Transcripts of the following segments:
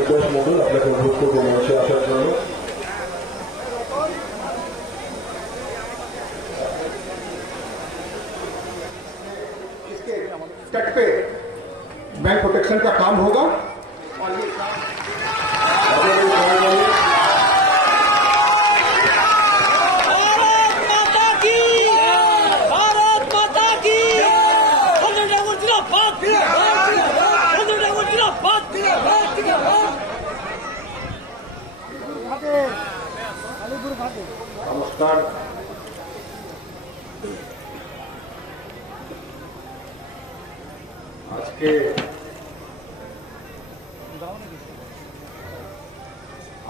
अपने मोडून आपल्या प्रमुख कुटुंबाची आशा करू तट पे बैंक प्रोटेक्शन का काम होगा। নমস্কার। আজকে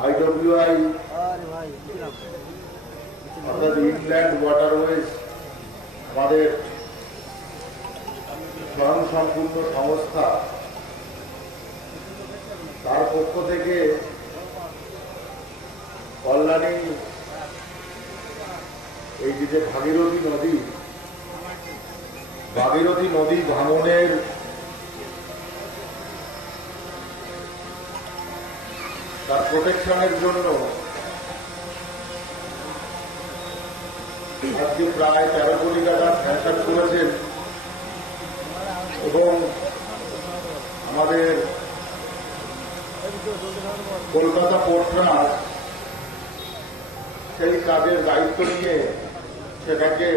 আইডব্লিউআই অর্থাৎ ইনল্যান্ড ওয়াটারওয়েজ আমাদের স্বয়ং সম্পূর্ণ সংস্থা তার পক্ষ থেকে কল্যাণী এই যে ভাগীরথী নদী ভাগীরথী নদী ভাঙনের তার প্রোটেকশনের জন্য আজকে প্রায় তেরো কোটি টাকা স্যাংশন করেছেন এবং আমাদের কলকাতা পোর্ট সেই কাজের দায়িত্ব নিয়ে সেটাকে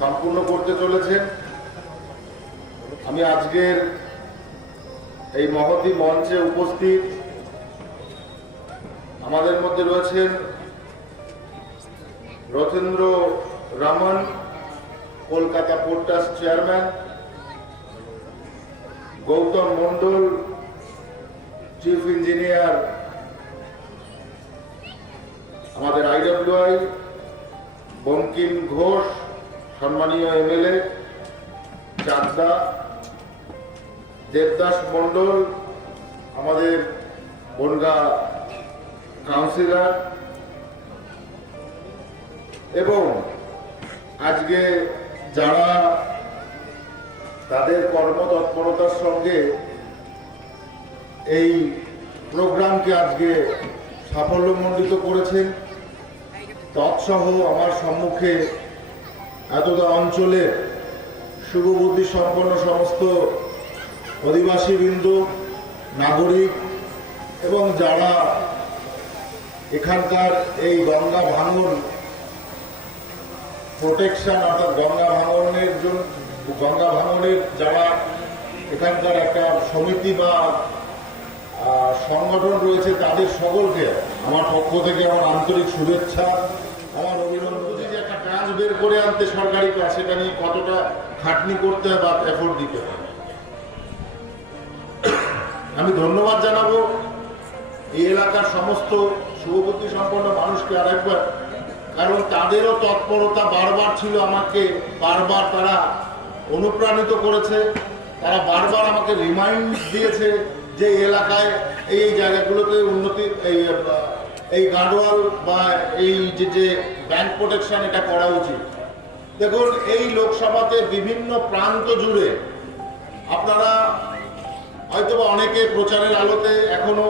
সম্পূর্ণ করতে চলেছেন আমি আজকের এই মহতি মঞ্চে উপস্থিত আমাদের মধ্যে রয়েছেন Rathendra Raman, Kolkata port trust chairman, Gautam Mondal chief engineer আমাদের আইডব্লিউআই বঙ্কিম ঘোষ, সম্মানীয় এমএলএ চাকদা দেবদাস মণ্ডল, আমাদের বনগা কাউন্সিলর এবং আজকে যারা তাদের কর্মতৎপরতার সঙ্গে এই প্রোগ্রামকে আজকে সাফল্যমণ্ডিত করেছেন তৎসহ আমার সম্মুখে এতটা অঞ্চলে শুভবুদ্ধি সম্পন্ন সমস্ত অধিবাসীবৃন্দ, নাগরিক এবং যারা এখানকার এই গঙ্গা ভাঙন প্রোটেকশন অর্থাৎ গঙ্গা ভাঙনের জন্য গঙ্গা ভাঙনের যারা এখানকার একটা সমিতি বা সংগঠন রয়েছে তাদের সকলকে। আমার পক্ষ থেকে আমার আন্তরিক শুভেচ্ছা, আমার অভিনন্দন যদি একটা কাজ বের করে আনতে সরকারি কাজ, সেটা নিয়ে কতটা খাটনি করতে হয় বা এফোর্ট দিতে হয়। আমি ধন্যবাদ জানাব। এই এলাকার সমস্ত শুভবুদ্ধি সম্পন্ন মানুষকে আরেকবার, কারণ তাদেরও তৎপরতা বারবার ছিল আমাকে বারবার তারা অনুপ্রাণিত করেছে। তারা বারবার আমাকে রিমাইন্ড দিয়েছে যে এলাকায় এই এই জায়গাগুলোতে উন্নতি, এই এই গার্ডওয়াল বা এই যে যে ব্যাংক প্রোটেকশন এটা করা উচিত। দেখুন, এই লোকসভাতে বিভিন্ন প্রান্ত জুড়ে আপনারা হয়তোবা অনেকে প্রচারের আলোতে এখনও,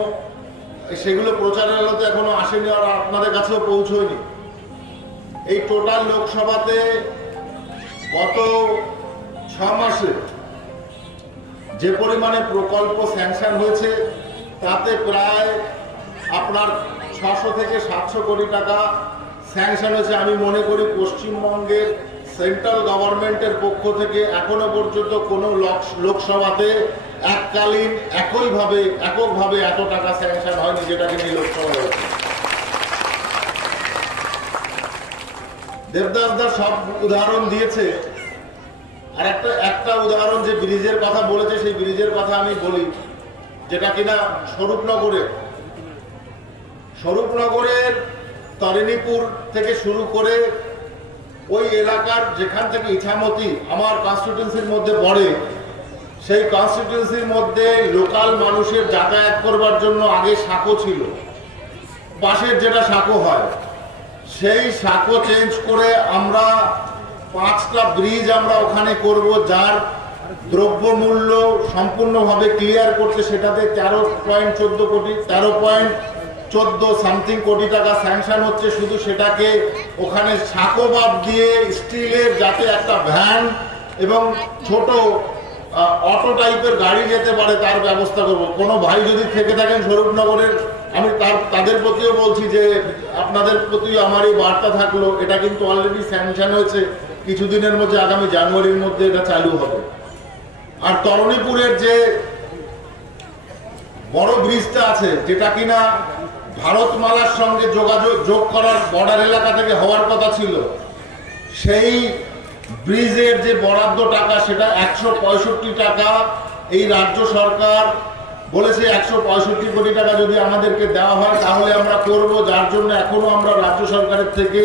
সেগুলো প্রচারের আলোতে এখনও আসেনি আর আপনাদের কাছেও পৌঁছয়নি। এই টোটাল লোকসভাতে গত ছ মাসে যে পরিমাণে প্রকল্প স্যাংশন হয়েছে, তাতে প্রায় আপনার ছশো থেকে সাতশো কোটি টাকা স্যাংশন হয়েছে। আমি মনে করি পশ্চিমবঙ্গের সেন্ট্রাল গভর্নমেন্টের পক্ষ থেকে এখনও পর্যন্ত কোনো লোক- লোকসভাতে এককালীন একইভাবে, এককভাবে এত টাকা স্যাংশন হয়নি যেটাকে নিয়ে লোকসভা হয়েছে। দেবদাস দা সব উদাহরণ দিয়েছে। আর একটা একটা উদাহরণ যে ব্রিজের কথা বলেছে, সেই ব্রিজের কথা আমি বলি। যেটা কিনা স্বরূপনগরে। স্বরূপনগরের তরিণীপুর থেকে শুরু করে ওই এলাকার যেখান থেকে ইছামতি, আমার কনস্টিটিউন্সির মধ্যে পড়ে, সেই কনস্টিটিউন্সির মধ্যে লোকাল মানুষের যাতায়াত করবার জন্য আগে সাঁকো ছিল। বাঁশের যেটা সাঁকো হয়, সেই সাঁকো চেঞ্জ করে আমরা পাঁচটা ব্রিজ আমরা ওখানে করব, যার দ্রব্যমূল্য সম্পূর্ণভাবে ক্লিয়ার করতে সেটাতে তেরো পয়েন্ট চোদ্দ কোটি, তেরো পয়েন্ট চোদ্দ সামথিং কোটি টাকা স্যাংশন হচ্ছে। শুধু সেটাকে ওখানে সাঁকোবাদ দিয়ে স্টিলের যাতে একটা ভ্যান এবং ছোট অটো টাইপের গাড়ি যেতে পারে তার ব্যবস্থা করব। কোনো ভাই যদি থেকে থাকেন স্বরূপনগরের, আমি তার, তাদের প্রতিও বলছি যে আপনাদের প্রতি আমার এই বার্তা থাকল। এটা কিন্তু অলরেডি স্যাংশন হয়েছে। কিছুদিনের মধ্যে আগামী জানুয়ারির মধ্যে এটা চালু হবে। আর তরণীপুরের যে বড় ব্রিজটা আছে, যেটা কিনা ভারতমালার সঙ্গে যোগাযোগ, যোগ করার বর্ডার এলাকা থেকে হওয়ার কথা ছিল, সেই ব্রিজের যে বরাদ্দ টাকা, সেটা একশো পঁয়ষট্টি টাকা এই রাজ্য সরকার বলেছে একশো পঁয়ষট্টি কোটি টাকা যদি আমাদেরকে দেওয়া হয়, তাহলে আমরা করব। যার জন্য এখনও আমরা রাজ্য সরকারের থেকে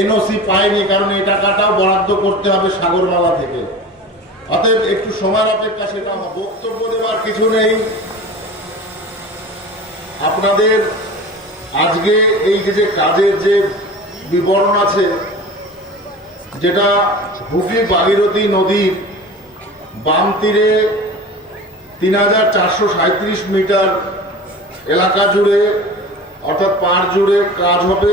এনওসি পায়নি, কারণ এই টাকাটাও বরাদ্দ করতে হবে সাগরমালা থেকে। অতএব একটু সময়ের অপেক্ষা, সেটা আমার বক্তব্য দেওয়ার কিছু নেই। আপনাদের আজকে এই যে যে কাজের যে বিবরণ আছে, যেটা হুগলি ভাগীরথী নদীর বাম তীরে তিন হাজার চারশো মিটার এলাকা জুড়ে, অর্থাৎ পাড় জুড়ে কাজ হবে।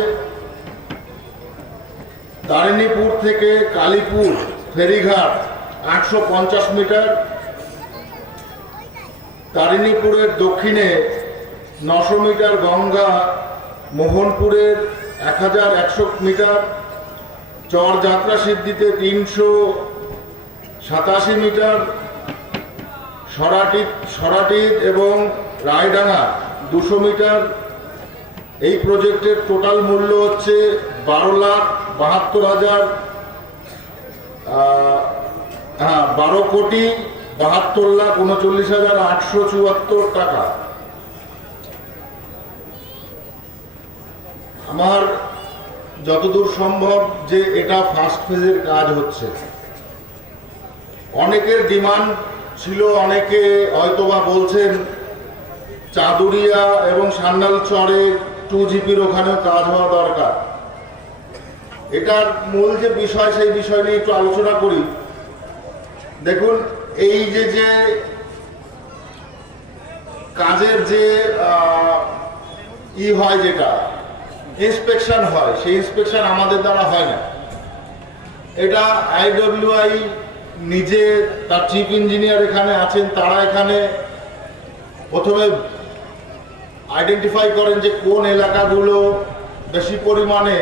দারিণীপুর থেকে কালীপুর, ফেরিঘাট, আটশো পঞ্চাশ মিটার। তারিণীপুরের দক্ষিণে নশো মিটার গঙ্গা, মোহনপুরের এক হাজার একশো মিটার। চর যাত্রা সিদ্ধিতে তিনশো সাতাশি মিটার। সরাটি সরাটিত এবং রায়ডাঙ্গা দুশো মিটার। এই প্রজেক্টের টোটাল মূল্য হচ্ছে বারো লাখ বাহাত্তর হাজার হ্যাঁ বারো কোটি বাহাত্তর লাখ উনচল্লিশ হাজার আটশো চুয়াত্তর টাকা। আমার যতদূর সম্ভব যে এটা ফার্স্ট ফেজের কাজ হচ্ছে। অনেকের ডিমান্ড ছিল, অনেকে হয়তোবা বলছেন চাদুরিয়া এবং সান্নাল চরে টু জিপির ওখানেও কাজ হওয়া দরকার। এটার মূল যে বিষয়, সেই বিষয় নিয়ে একটু আলোচনা করি। দেখুন, এই যে যে কাজের যে ই হয় যেটা ইন্সপেকশন হয়, সেই ইন্সপেকশন আমাদের দ্বারা হয় না। এটা আইডব্লিউআই নিজে তার চিফ ইঞ্জিনিয়ার এখানে আছেন, তারা এখানে প্রথমে আইডেন্টিফাই করেন যে কোন এলাকাগুলো বেশি পরিমাণে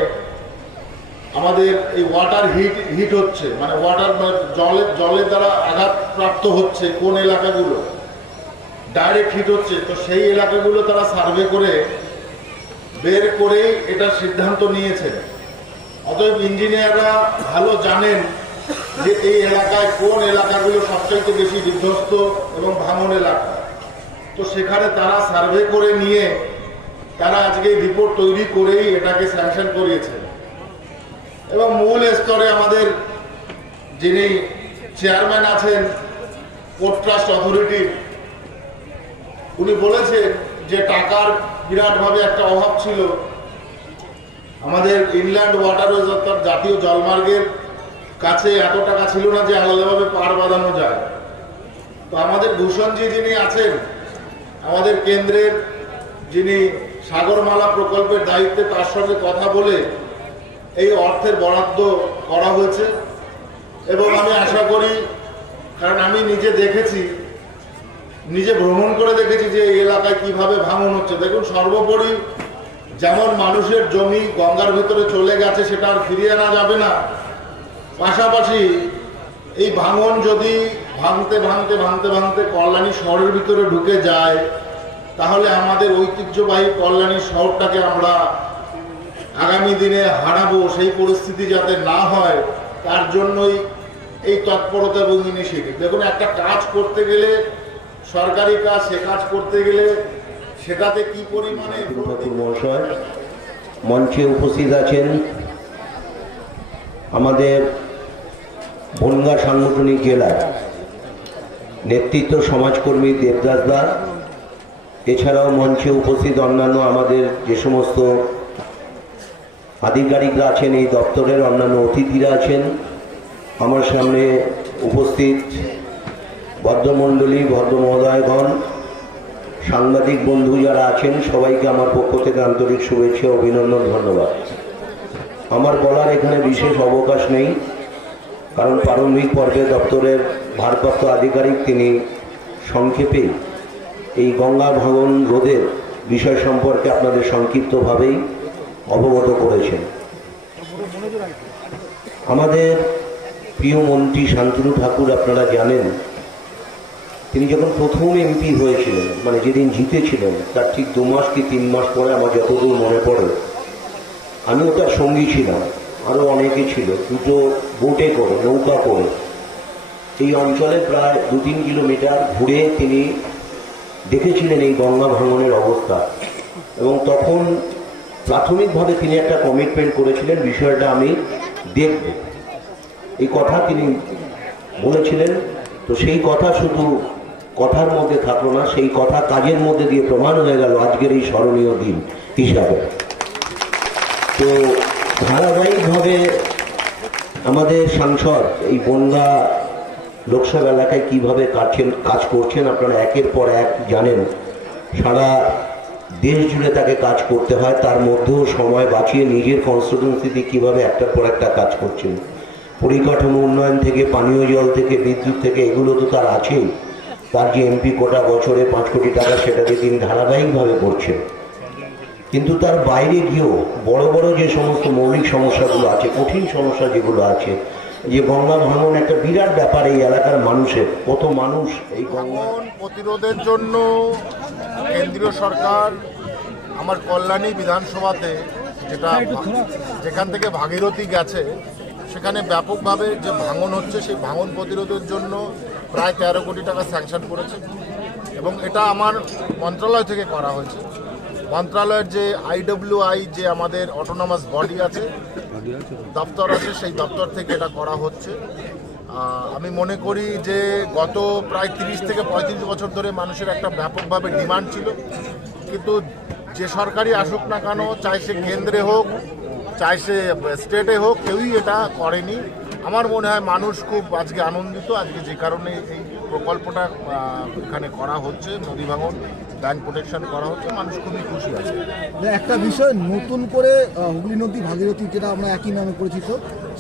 আমাদের এই ওয়াটার হিট হিট হচ্ছে মানে ওয়াটার জলের জলের দ্বারা আঘাতপ্রাপ্ত হচ্ছে কোন এলাকাগুলো? ডাইরেক্ট হিট হচ্ছে, তো সেই এলাকাগুলো তারা সার্ভে করে বের করে এটা সিদ্ধান্ত নিয়েছেন। অতএব ইঞ্জিনিয়াররা ভালো জানেন যে এই এলাকায় কোন এলাকাগুলো সবচাইতে বেশি বিধ্বস্ত এবং ভাঙন এলাকা। তো সেখানে তারা সার্ভে করে নিয়ে তারা আজকে রিপোর্ট তৈরি করেই এটাকে স্যাংশন করিয়েছেন। এবং মূল স্তরে আমাদের যিনি চেয়ারম্যান আছেন পোর্ট ট্রাস্ট অথরিটির উনি বলেছেন যে টাকার বিরাটভাবে একটা অভাব ছিল। আমাদের ইনল্যান্ড ওয়াটারওয়েজ অর্থাৎ জাতীয় জলমার্গের কাছে এত টাকা ছিল না যে আলাদাভাবে পার বাঁধানো যায়। তো আমাদের ভূষণজি যিনি আছেন, আমাদের কেন্দ্রের যিনি সাগরমালা প্রকল্পের দায়িত্বে তার সঙ্গে কথা বলে এই অর্থের বরাদ্দ করা হয়েছে এবং আমি আশা করি, কারণ আমি নিজে দেখেছি, নিজে ভ্রমণ করে দেখেছি যে এই এলাকায় কীভাবে ভাঙন হচ্ছে। দেখুন, সর্বোপরি যেমন মানুষের জমি গঙ্গার ভিতরে চলে গেছে, সেটা আর ফিরিয়ে আনা যাবে না। পাশাপাশি এই ভাঙন যদি ভাঙতে ভাঙতে ভাঙতে ভাঙতে কল্যাণী শহরের ভিতরে ঢুকে যায়, তাহলে আমাদের ঐতিহ্যবাহী কল্যাণী শহরটাকে আমরা আগামী দিনে হারাবো সেই পরিস্থিতি যাতে না হয়, তার জন্যই এই তৎপরতা এবং ইনিশিয়েটিভ দেখুন, একটা কাজ করতে গেলে, সরকারি কাজ, সে কাজ করতে গেলে সেটাতে কি পরিমাণে মহাশয়, মঞ্চে উপস্থিত আছেন আমাদের বনগা সাংগঠনিক জেলার নেতৃত্ব সমাজকর্মী দেবদাস দা। এছাড়াও মঞ্চে উপস্থিত অন্যান্য আমাদের যে সমস্ত আধিকারিকরা আছেন, এই দপ্তরের অন্যান্য অতিথিরা আছেন। আমার সামনে উপস্থিত ভদ্রমণ্ডলী ভদ্র মহোদয়গণ সাংবাদিক বন্ধু যারা আছেন, সবাইকে আমার পক্ষ থেকে আন্তরিক শুভেচ্ছা, অভিনন্দন, ধন্যবাদ। আমার বলার এখানে বিশেষ অবকাশ নেই, কারণ প্রারম্ভিক পর্বে দপ্তরের ভারপ্রাপ্ত আধিকারিক তিনি সংক্ষেপে এই গঙ্গা ভাঙন রোধের বিষয় সম্পর্কে আপনাদের সংক্ষিপ্তভাবেই অবগত করেছেন। আমাদের প্রিয় মন্ত্রী শান্তনু ঠাকুর আপনারা জানেন, তিনি যখন প্রথম এমপি হয়েছিলেন মানে যেদিন জিতেছিলেন, তার ঠিক দু মাস কি তিন মাস পরে আমার যতদূর মনে পড়ে আমিও তার সঙ্গী ছিলাম আরও অনেকে ছিল, দুটো বোটে করে, নৌকা করে। এই অঞ্চলে প্রায় দু তিন কিলোমিটার ঘুরে তিনি দেখেছিলেন এই গঙ্গা ভ্রমণের অবস্থা। এবং তখন প্রাথমিকভাবে তিনি একটা কমিটমেন্ট করেছিলেন, বিষয়টা আমি দেখব। এই কথা তিনি বলেছিলেন, তো সেই কথা শুধু কথার মধ্যে থাকল না, সেই কথা কাজের মধ্যে দিয়ে প্রমাণ হয়ে গেল আজকের এই স্মরণীয় দিন হিসাবে। তো ধারাবাহিকভাবে আমাদের সাংসদ এই বনগা লোকসভা এলাকায় কীভাবে কাজছেন কাজ করছেন, আপনারা একের পর এক জানেন। সারা দেশ জুড়ে তাকে কাজ করতে হয়, তার মধ্যেও সময় বাঁচিয়ে নিজের কনস্টিটিউন্সিতে কীভাবে একটার পর একটা কাজ করছেন? পরিকাঠামো উন্নয়ন থেকে, পানীয় জল থেকে, বিদ্যুৎ থেকে, এগুলো তো তার আছেই। তার যে এমপি কোটা বছরে পাঁচ কোটি টাকা সেটাকে তিনি ধারাবাহিকভাবে করছেন। কিন্তু তার বাইরে গিয়েও বড় বড় যে সমস্ত মৌলিক সমস্যাগুলো আছে, কঠিন সমস্যা যেগুলো আছে, যে গঙ্গা ভাঙন একটা বিরাট ব্যাপার এই এলাকার মানুষের, কত মানুষ এই গঙ্গা প্রতিরোধের জন্য কেন্দ্রীয় সরকার আমার কল্যাণী বিধানসভাতে যেটা যেখান থেকে ভাগীরথী গেছে, সেখানে ব্যাপকভাবে যে ভাঙন হচ্ছে, সেই ভাঙন প্রতিরোধের জন্য প্রায় তেরো কোটি টাকা স্যাংশন করেছে এবং এটা আমার মন্ত্রণালয় থেকে করা হয়েছে। মন্ত্রণালয়ের যে আইডব্লিউআই, যে আমাদের অটোনমাস বডি আছে, দপ্তর আছে, সেই দপ্তর থেকে এটা করা হচ্ছে। আমি মনে করি যে গত প্রায় তিরিশ থেকে পঁয়ত্রিশ বছর ধরে মানুষের একটা ব্যাপকভাবে ডিমান্ড ছিল। কিন্তু যে সরকারি আসুক না কেন, চাই সে কেন্দ্রে হোক, চাই সে স্টেটে হোক, কেউই এটা করেনি। আমার মনে হয় মানুষ খুব আজকে আনন্দিত, আজকে যে কারণে এই প্রকল্পটা এখানে করা হচ্ছে, নদী ভাঙন ব্যাংক প্রোটেকশন করা হচ্ছে, মানুষ খুবই খুশি আছে। একটা বিষয় নতুন করে হুগলি নদী ভাগীরথী, যেটা আমরা একই নামে পরিচিত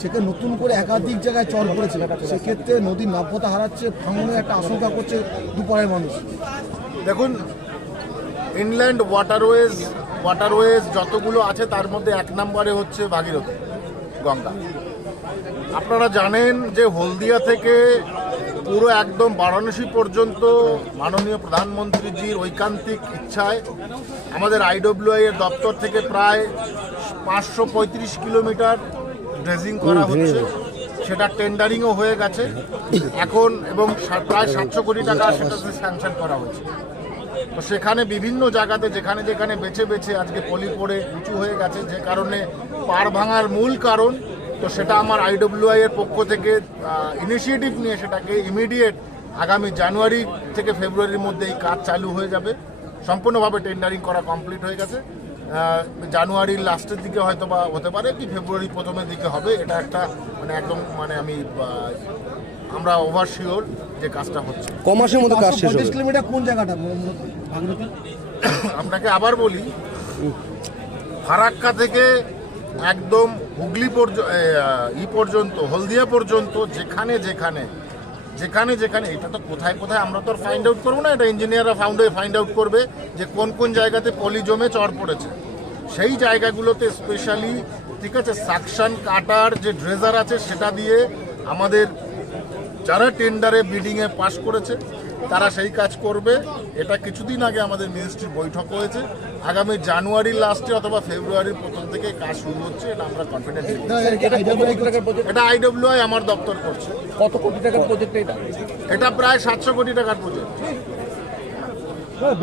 সেখানে নতুন করে একাধিক জায়গায় চর পড়েছে সেক্ষেত্রে নদীর নাব্যতা হারাচ্ছে, ভাঙনের একটা আশঙ্কা করছে দুপারের মানুষ। দেখুন ইনল্যান্ড ওয়াটারওয়েজ ওয়াটারওয়েজ যতগুলো আছে, তার মধ্যে এক নম্বরে হচ্ছে ভাগীরথী, গঙ্গা। আপনারা জানেন যে হলদিয়া থেকে পুরো একদম বারাণসী পর্যন্ত মাননীয় প্রধানমন্ত্রীজির ঐকান্তিক ইচ্ছায় আমাদের আইডব্লিউআই এর দপ্তর থেকে প্রায় পাঁচশো পঁয়ত্রিশ কিলোমিটার ড্রেজিং করা হচ্ছে। সেটা টেন্ডারিংও হয়ে গেছে। এখন এবং প্রায় সাতশো কোটি টাকা সেটাতে স্যাংশন করা হয়েছে। তো সেখানে বিভিন্ন জায়গাতে যেখানে যেখানে বেছে বেছে আজকে পলি পড়ে উঁচু হয়ে গেছে যে কারণে পাড় ভাঙার মূল কারণ তো সেটা আমার আইডব্লিউআই এর পক্ষ থেকে ইনিশিয়েটিভ নিয়ে সেটাকে ইমিডিয়েট আগামী জানুয়ারি থেকে ফেব্রুয়ারির মধ্যে এই কাজ চালু হয়ে যাবে। সম্পূর্ণভাবে টেন্ডারিং করা কমপ্লিট হয়ে গেছে। জানুয়ারির লাস্টের দিকে হয়তো বা হতে পারে কি ফেব্রুয়ারি প্রথমের দিকে হবে এটা একটা মানে একদম মানে আমি আমরা ওভার শিওর যে কাজটা হচ্ছে। কমাসের মধ্যে কাজ শেষ হবে? কিলোমিটার কোন জায়গাটা? আপনাকে আবার বলি ফারাক্কা থেকে একদম হুগলি পর্যন্ত ই পর্যন্ত হলদিয়া পর্যন্ত যেখানে যেখানে যেখানে যেখানে, এটা তো কোথায় কোথায় আমরা তো ফাইন্ড আউট করব না, এটা ইঞ্জিনিয়াররা ফাউন্ড ফাইন্ড আউট করবে যে কোন কোন জায়গাতে পলি জমে চর পড়েছে। সেই জায়গাগুলোতে স্পেশালি ঠিক আছে সাকশান কাটার যে ড্রেজার আছে, সেটা দিয়ে আমাদের যারা টেন্ডারে বিডিংয়ে পাশ করেছে তারা সেই কাজ করবে। এটা কিছুদিন আগে আমাদের মিনিস্ট্রির বৈঠক হয়েছে। আগামী জানুয়ারির লাস্টে অথবা ফেব্রুয়ারির প্রথম থেকে কাজ শুরু হচ্ছে এটা আমরা কনফিডেন্ট এটা আইডব্লিউআই আমার দপ্তর করছে। কত কোটি টাকার প্রজেক্ট এটা? এটা প্রায় সাতশো কোটি টাকার প্রজেক্ট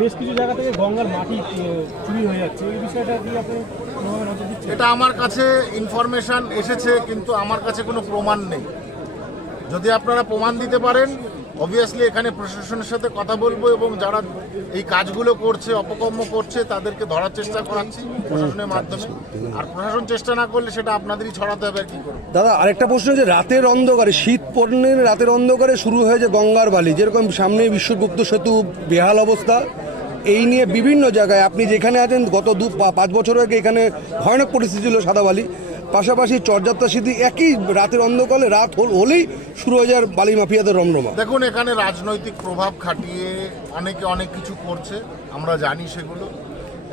বেশ কিছু জায়গা থেকে গঙ্গার মাটি চুরি হয়ে যাচ্ছে। এই বিষয়টা কি আপনি এটা আমার কাছে ইনফরমেশন এসেছে কিন্তু আমার কাছে কোনো প্রমাণ নেই। যদি আপনারা প্রমাণ দিতে পারেন অবভিয়াসলি এখানে প্রশাসনের সাথে কথা বলব এবং যারা এই কাজগুলো করছে, অপকর্ম করছে, তাদেরকে ধরার চেষ্টা করাচ্ছি প্রশাসনের মাধ্যমে। আর প্রশাসন চেষ্টা না করলে সেটা আপনাদেরই ছড়াতে হবে আর কি করব। দাদা, আরেকটা প্রশ্ন যে রাতের অন্ধকারে, শীত পণ্যের রাতের অন্ধকারে শুরু হয়েছে গঙ্গার বালি, যেরকম সামনে বিশ্বগুপ্ত সেতু, বেহাল অবস্থা, এই নিয়ে বিভিন্ন জায়গায় আপনি যেখানে আছেন, গত দু পাঁচ বছর আগে এখানে ভয়ানক পরিস্থিতি ছিল সাদাবালি পাশাপাশি চরযাত্রা স্মৃতি একই রাতের অন্ধকালে রাত হল- হলেই শুরু হয়ে যায় বালি মাফিয়াদের রমরমা। দেখুন, এখানে রাজনৈতিক প্রভাব খাটিয়ে অনেকে অনেক কিছু করছে, আমরা জানি সেগুলো।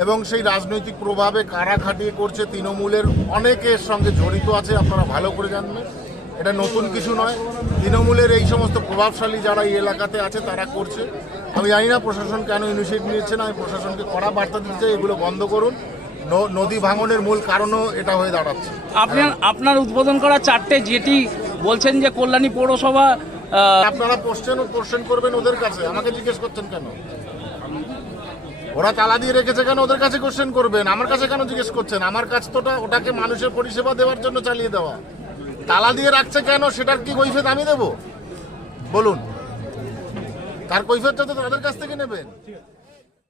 এবং সেই রাজনৈতিক প্রভাবে কারা খাটিয়ে করছে তৃণমূলের অনেকের সঙ্গে জড়িত আছে, আপনারা ভালো করে জানবেন। এটা নতুন কিছু নয়। তৃণমূলের এই সমস্ত প্রভাবশালী যারা এই এলাকাতে আছে, তারা করছে। আমি জানি না প্রশাসন কেন ইনিশিয়েটিভ নিচ্ছে না, আমি প্রশাসনকে কড়া বার্তা দিতে চাই, এগুলো বন্ধ করুন। নদী ভাঙনের মূল কারণও এটা হয়ে দাঁড়াচ্ছে। আপনার আপনার উদ্বোধন করা চারটে যেটি বলছেন যে কল্যাণী পৌরসভা আপনারা ও কোশ্চেন করবেন ওদের কাছে। আমাকে জিজ্ঞেস করছেন কেন? ওরা তালা দিয়ে রেখেছে কেন? ওদের কাছে কোশ্চেন করবেন। আমার কাছে কেন জিজ্ঞেস করছেন? আমার কাছ তোটা ওটাকে মানুষের পরিষেবা দেওয়ার জন্য চালিয়ে দেওয়া। তালা দিয়ে রাখছে কেন? সেটার কি কৈফিয়ত আমি দেবো? বলুন। তার কৈফিয়তটা তো তাদের কাছ থেকে নেবেন।